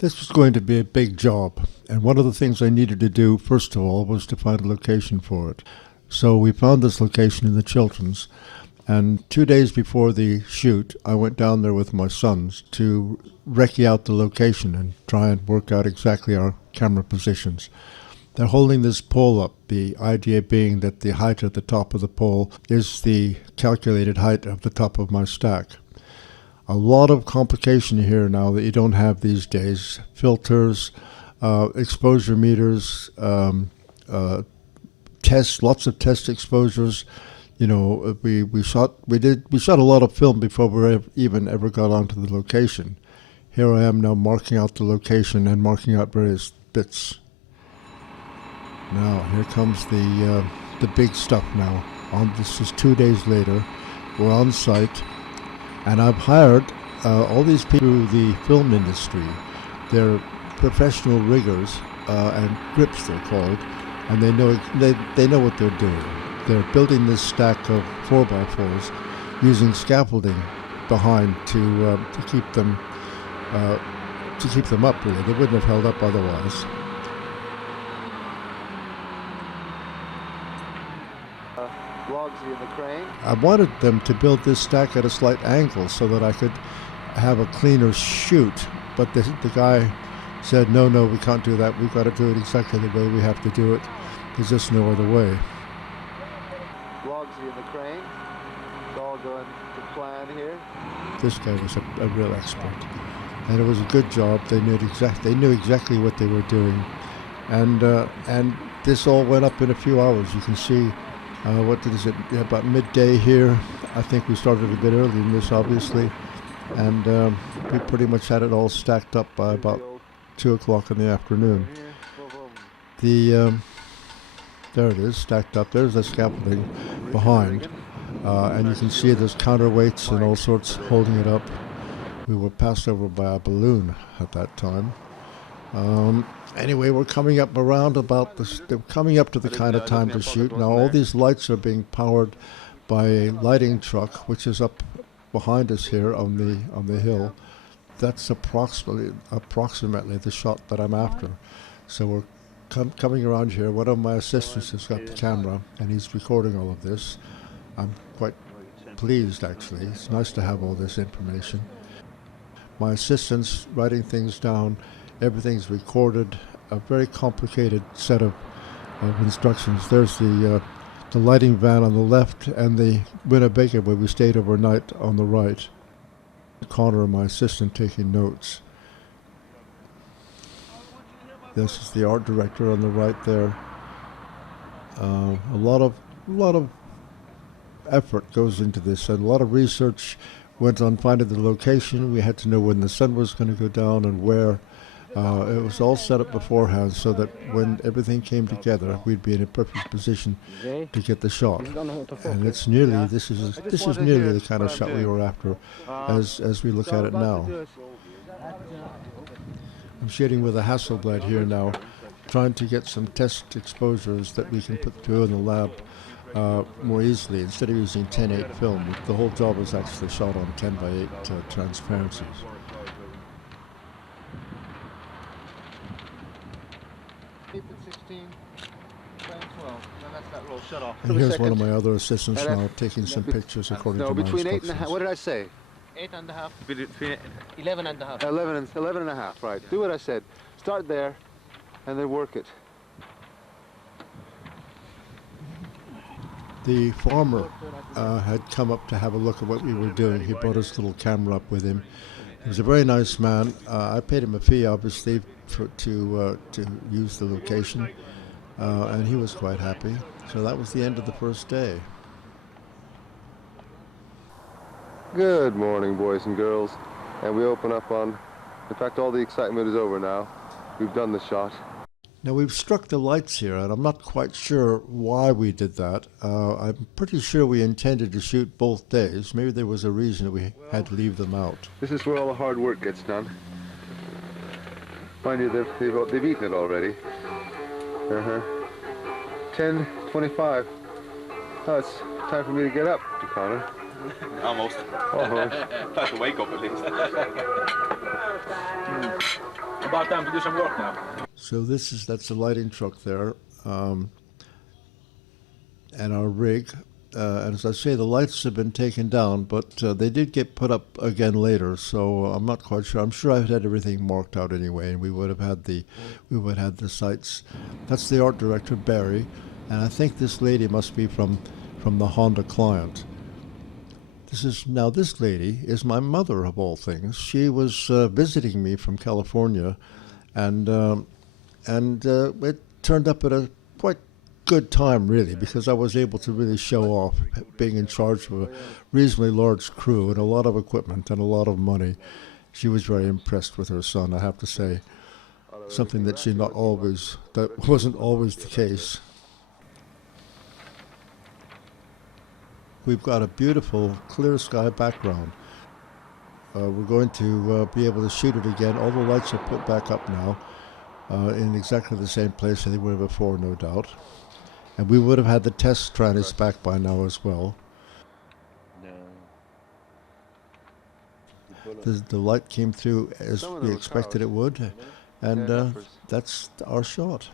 This was going to be a big job, and one of the things I needed to do, first of all, was to find a location for it. So we found this location in the Chilterns, and 2 days before the shoot, I went down there with my sons to recce out the location and try and work out exactly our camera positions. They're holding this pole up, the idea being that the height at the top of the pole is the calculated height of the top of my stack. A lot of complication here now that you don't have these days. Filters, exposure meters, tests, lots of test exposures. You know, we shot a lot of film before we even ever got onto the location. Here I am now marking out the location and marking out various bits. Now here comes the big stuff now. This is 2 days later. We're on site, and I've hired all these people through the film industry. They're professional riggers and grips, they're called, and they know what they're doing. They're building this stack of 4x4s using scaffolding behind to keep them up. Really, they wouldn't have held up otherwise. In the crane. I wanted them to build this stack at a slight angle so that I could have a cleaner shoot, but the guy said, no, we can't do that. We've got to do it exactly the way we have to do it. There's just no other way. Logs in the crane. It's all going to plan here. This guy was a real expert, and it was a good job. They knew exactly what they were doing, and this all went up in a few hours. You can see. About midday here. I think we started a bit early in this, obviously, and we pretty much had it all stacked up by about 2 o'clock in the afternoon. There it is, stacked up. There's the scaffolding behind, and you can see there's counterweights and all sorts holding it up. We were passed over by a balloon at that time. Anyway, we're coming up around about this. They're coming up to the kind of time to shoot. Now, all these lights are being powered by a lighting truck, which is up behind us here on the hill. That's approximately the shot that I'm after. So we're coming around here. One of my assistants has got the camera, and he's recording all of this. I'm quite pleased, actually. It's nice to have all this information. My assistant's writing things down. Everything's recorded, a very complicated set of instructions. There's the lighting van on the left and the Winnebago where we stayed overnight on the right. Connor, my assistant, taking notes. This is the art director on the right there. A lot of effort goes into this, and a lot of research went on finding the location. We had to know when the sun was going to go down and where. It was all set up beforehand so that when everything came together, we'd be in a perfect position to get the shot. And this is nearly the kind of shot we were after, as we look at it now. I'm shooting with a Hasselblad here now, trying to get some test exposures that we can put through in the lab more easily instead of using 10:8 film. The whole job is actually shot on 10:8 transparencies. And here's one of my other assistants now taking some pictures according to my between instructions. 8 and a half. What did I say? 8.5. Between 11 and a half. 11 and a half, right. Do what I said. Start there, and then work it. The farmer had come up to have a look at what we were doing. He brought his little camera up with him. He was a very nice man. I paid him a fee, obviously, to use the location, and he was quite happy. So that was the end of the first day. Good morning, boys and girls. And we open up on, in fact, all the excitement is over now. We've done the shot. Now we've struck the lights here, and I'm not quite sure why we did that. I'm pretty sure we intended to shoot both days. Maybe there was a reason that we had to leave them out. This is where all the hard work gets done. Mind you, they've eaten it already. 10:25. Oh, it's time for me to get up, Connor. Almost. Almost. Time to wake up at least. about time to do some work now. So that's the lighting truck there, and our rig. And as I say, the lights have been taken down, but they did get put up again later. So I'm not quite sure. I'm sure I've had everything marked out anyway, and we would have had the sights. That's the art director Barry, and I think this lady must be from the Honda client. This lady is my mother of all things. She was visiting me from California, and it turned up at a quite good time, really, because I was able to really show off being in charge of a reasonably large crew and a lot of equipment and a lot of money. She was very impressed with her son, I have to say, something that wasn't always the case. We've got a beautiful clear sky background. We're going to be able to shoot it again. All the lights are put back up now in exactly the same place they were before, no doubt. And we would have had the test trannies back by now as well. The light came through as we expected it would, and that's our shot.